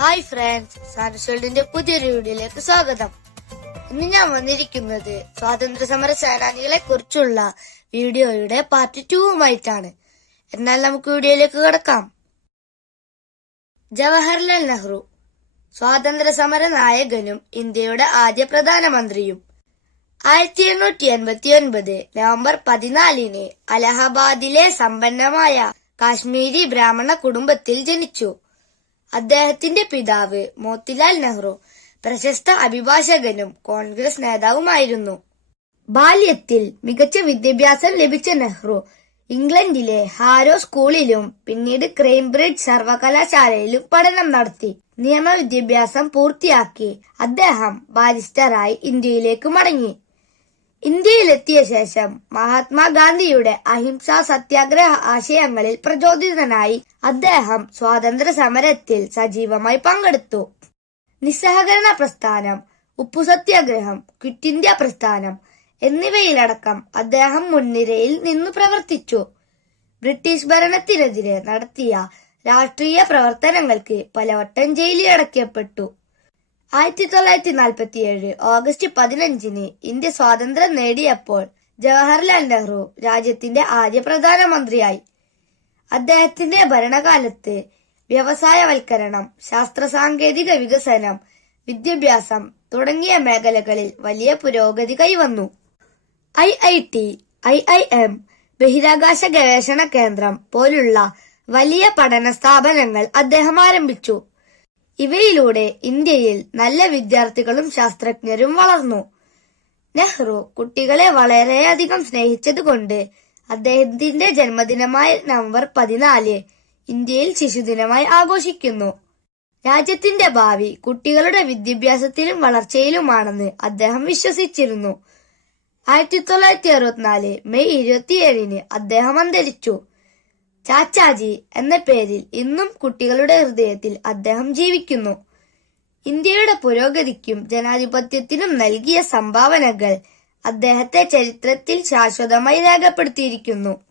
Hi friends sans വേൾഡിന്റെ പുതിയൊരു വീഡിയോയിലേക്ക് സ്വാഗതം. ഇന്ന് ഞാൻ വന്നിരിക്കുന്നത് സ്വാതന്ത്ര്യ സമര സേനാനികളെ കുറിച്ചുള്ള വീഡിയോയുടെ പാർട്ട് ടൂവുമായിട്ടാണ് എന്നാൽ നമുക്ക് വീഡിയോയിലേക്ക് കിടക്കാം. ജവഹർലാൽ നെഹ്റു സ്വാതന്ത്ര്യ സമര നായകനും ഇന്ത്യയുടെ ആദ്യ പ്രധാനമന്ത്രിയും. ആയിരത്തി എണ്ണൂറ്റി എൺപത്തി ഒൻപത് നവംബർ പതിനാലിന് അലഹബാദിലെ സമ്പന്നമായ കാശ്മീരി ബ്രാഹ്മണ കുടുംബത്തിൽ ജനിച്ചു. അദ്ദേഹത്തിന്റെ പിതാവ് മോത്തിലാൽ നെഹ്റു പ്രശസ്ത അഭിഭാഷകനും കോൺഗ്രസ് നേതാവുമായിരുന്നു. ബാല്യത്തിൽ മികച്ച വിദ്യാഭ്യാസം ലഭിച്ച നെഹ്റു ഇംഗ്ലണ്ടിലെ ഹാരോ സ്കൂളിലും പിന്നീട് ക്രൈംബ്രിഡ്ജ് സർവകലാശാലയിലും പഠനം നടത്തി. നിയമവിദ്യാഭ്യാസം പൂർത്തിയാക്കി അദ്ദേഹം ബാരിസ്റ്ററായി ഇന്ത്യയിലേക്ക് മടങ്ങി. ഇന്ത്യയിലെത്തിയ ശേഷം മഹാത്മാഗാന്ധിയുടെ അഹിംസാ സത്യാഗ്രഹ ആശയങ്ങളിൽ പ്രചോദിതനായി അദ്ദേഹം സ്വാതന്ത്ര്യ സമരത്തിൽ സജീവമായി പങ്കെടുത്തു. നിസ്സഹകരണ പ്രസ്ഥാനം ഉപ്പു സത്യാഗ്രഹം ക്വിറ്റ് ഇന്ത്യ പ്രസ്ഥാനം എന്നിവയിലടക്കം അദ്ദേഹം മുൻനിരയിൽ നിന്ന് പ്രവർത്തിച്ചു. ബ്രിട്ടീഷ് ഭരണത്തിനെതിരെ നടത്തിയ രാഷ്ട്രീയ പ്രവർത്തനങ്ങൾക്ക് പലവട്ടം ജയിലിലടയ്ക്കപ്പെട്ടു. ആയിരത്തി തൊള്ളായിരത്തി നാൽപ്പത്തിയേഴ് ഓഗസ്റ്റ് പതിനഞ്ചിന് ഇന്ത്യ സ്വാതന്ത്ര്യം നേടിയപ്പോൾ ജവഹർലാൽ നെഹ്റു രാജ്യത്തിന്റെ ആദ്യ പ്രധാനമന്ത്രിയായി അദ്ദേഹത്തിന്റെ ഭരണകാലത്ത് വ്യവസായവൽക്കരണം ശാസ്ത്ര സാങ്കേതിക വികസനം വിദ്യാഭ്യാസം തുടങ്ങിയ മേഖലകളിൽ വലിയ പുരോഗതി കൈവന്നു. I I T I I M ബഹിരാകാശ ഗവേഷണ കേന്ദ്രം പോലുള്ള വലിയ പഠന സ്ഥാപനങ്ങൾ അദ്ദേഹം ആരംഭിച്ചു. ഇവയിലൂടെ ഇന്ത്യയിൽ നല്ല വിദ്യാർത്ഥികളും ശാസ്ത്രജ്ഞരും വളർന്നു. നെഹ്റു കുട്ടികളെ വളരെയധികം സ്നേഹിച്ചതുകൊണ്ട് അദ്ദേഹത്തിന്റെ ജന്മദിനമായ നവംബർ പതിനാല് ഇന്ത്യയിൽ ശിശുദിനമായി ആഘോഷിക്കുന്നു. രാജ്യത്തിന്റെ ഭാവി കുട്ടികളുടെ വിദ്യാഭ്യാസത്തിലും വളർച്ചയിലുമാണെന്ന് അദ്ദേഹം വിശ്വസിച്ചിരുന്നു. ആയിരത്തി തൊള്ളായിരത്തി അറുപത്തിനാല് മെയ് ഇരുപത്തിയേഴിന് അദ്ദേഹം അന്തരിച്ചു. ചാച്ചാജി എന്ന പേരിൽ ഇന്നും കുട്ടികളുടെ ഹൃദയത്തിൽ അദ്ദേഹം ജീവിക്കുന്നു. ഇന്ത്യയുടെ പുരോഗതിക്കും ജനാധിപത്യത്തിനും നൽകിയ സംഭാവനകൾ അദ്ദേഹത്തെ ചരിത്രത്തിൽ ശാശ്വതമായി രേഖപ്പെടുത്തിയിരിക്കുന്നു.